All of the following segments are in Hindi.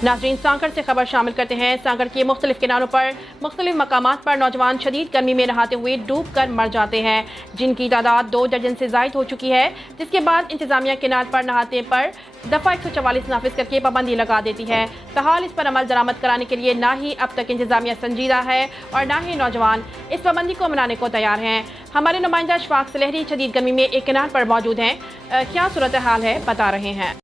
नाज़रीन, सांगड़ से खबर शामिल करते हैं। सांगड़ के मुख्तलिफ किनारों पर मुख्तलिफ मकामात पर नौजवान शदीद गर्मी में नहाते हुए डूब कर मर जाते हैं, जिनकी तादाद 2 दर्जन से जायद हो चुकी है। जिसके बाद इंतजामिया किनार पर नहाते पर दफ़ा 144 नाफिज करके पाबंदी लगा देती है। ताहाल इस पर अमल दरामद कराने के लिए ना ही अब तक इंतजामिया संजीदा है और ना ही नौजवान इस पाबंदी को मनाने को तैयार हैं। हमारे नुमाइंदा अशफाक सलहरी शदीद गर्मी में एक किनार पर मौजूद हैं। क्या सूरत हाल है बता रहे हैं।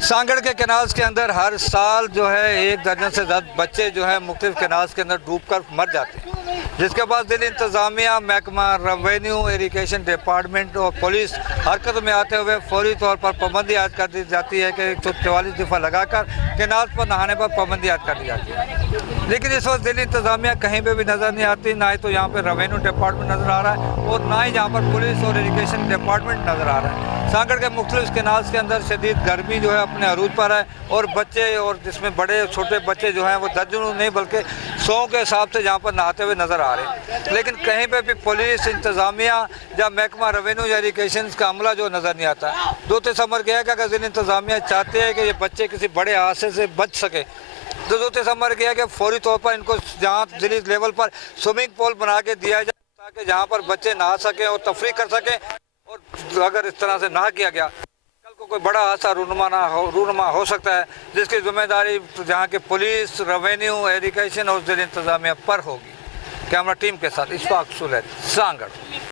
सांगड़ के कैनाल्स के अंदर हर साल जो है 1 दर्जन से ज़्यादा बच्चे जो है मुख्तलिफ कैनाल्स के अंदर डूब कर मर जाते हैं, जिसके बाद जिला इंतज़ामिया, महकमा रेवेन्यू, इरिगेशन डिपार्टमेंट और पुलिस हरकत में आते हुए फौरी तौर पर पाबंदी आयद कर दी जाती है कि 144 दफ़ा लगाकर कैनाल्स पर नहाने पर पाबंदी आयद कर दी जाती है। लेकिन इस वक्त जिला इंतज़ामिया कहीं पर भी नज़र नहीं आती, ना ही तो यहाँ पर रेवेन्यू डिपार्टमेंट नज़र आ रहा है और ना ही यहाँ पर पुलिस और इरिगेशन डिपार्टमेंट नज़र आ रहा है। सांगड़ के मुख्तलिफ कैनाल्स के अंदर शदीद गर्मी जो है अपने अरूज पर है और बच्चे और जिसमें बड़े छोटे बच्चे जो हैं वो दर्जनों नहीं बल्कि 100 के हिसाब से यहाँ पर नहाते हुए नज़र आ रहे हैं। लेकिन कहीं पे भी पुलिस, इंतज़ामिया या महकमा रेवेन्यू या इरिगेशन का अमला जो नज़र नहीं आता है। दो तसम्मर किया है कि अगर जिला इंतज़ामिया चाहते हैं कि ये बच्चे किसी बड़े हादसे से बच सके तो दो तसम्मर किया कि फौरी तौर पर इनको जहाँ जिले लेवल पर स्विमिंग पूल बना के दिया जाए ताकि जहाँ पर बच्चे नहा सकें और तफरी कर सकें। और अगर इस तरह से ना किया गया कल को कोई बड़ा हादसा रूनुमा हो सकता है, जिसकी जिम्मेदारी जहाँ के पुलिस, रेवेन्यू, इरिगेशन और जिला इंतज़ामिया पर होगी। कैमरा टीम के साथ इशफाक सुलैरी, सांगड़।